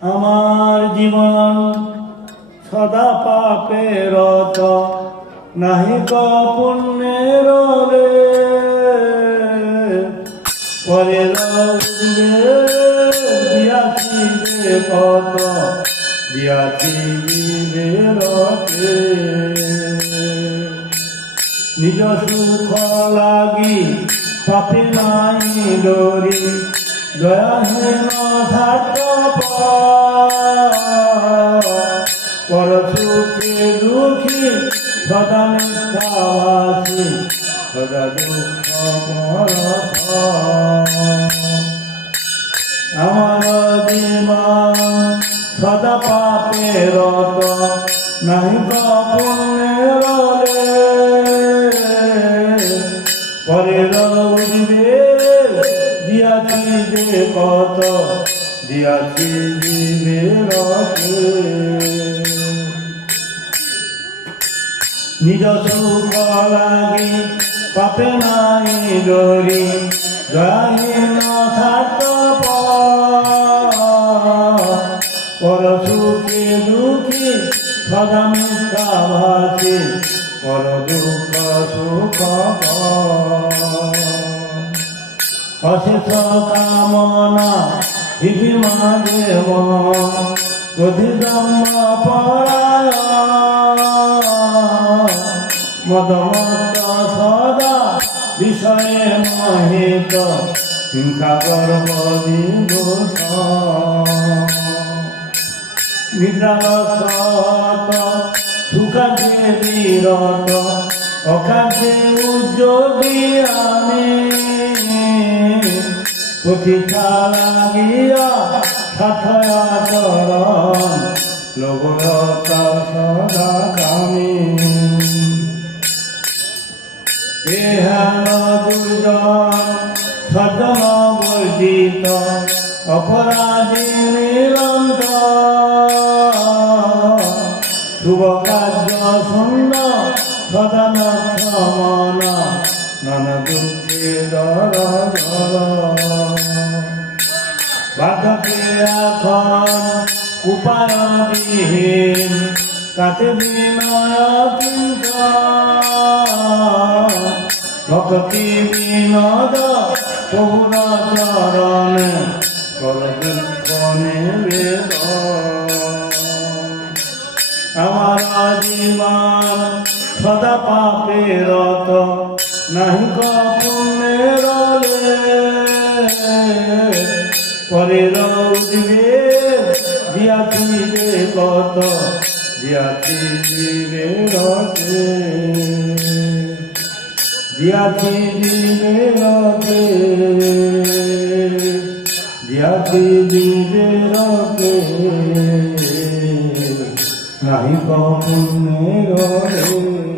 আমার জীবন সদা পাপের রত, নাহি ক পুণ্যের রে। পরের দিয়াছি কত, দিয়াছি বিবেরকে। নিজ সুখ লাগি পাপে নাই ডরি, দয়াহীন পর সুখে দুঃখী সদা মিথ্যাবাসী, সদা দুঃখ আমার জীবন সদা পাপের রত, নাহি ক পুণ্যের রে। পরের উঠবে দিয়াছি যে কত, দিয়াছি বিবেরকে। নিজ সুখ লাগি পাপে নাই ডরি, দয়াহীন পর সুখে দুঃখী সদা মিথ্যাভাসী, পর দুঃখ সুখ অশেষ কামনা হিবি মাদেব, অধিগম্য পরায় মদমত্ত সদা বিষয়ে মোহিত, হিংসা গর্ব বিভূত। নিদ্রালসত সুখাতে বিরত, অকাশে উদ্যোগী আমি। পথিকা লাগিয়া সাথয় আচরণ, লোভলতা সদা কামী। এহেন দুর্জন সজ্জন বর্জিত, অপরাধী নিরন্তর। শুভ কার্য শূন্য সদা নক্ষমন, নানা দুঃখে দর বাধকে এখন উপায় বিহীন, কাতে বিনয় কিঞ্চ। ভক্তি বিনোদ প্রভুর চরণে, কর দুঃখ নিবেদ। আমার জীবন সদা পাপের রত, নাহি ক পুণ্যের রে। পরের উঠবে দিয়াছি যে কত, দিয়াছি বিবেরকে। দিয়াছি বিবেরকে, দিয়াছি বিবেরকে, নাহি ক পুণ্যের রে।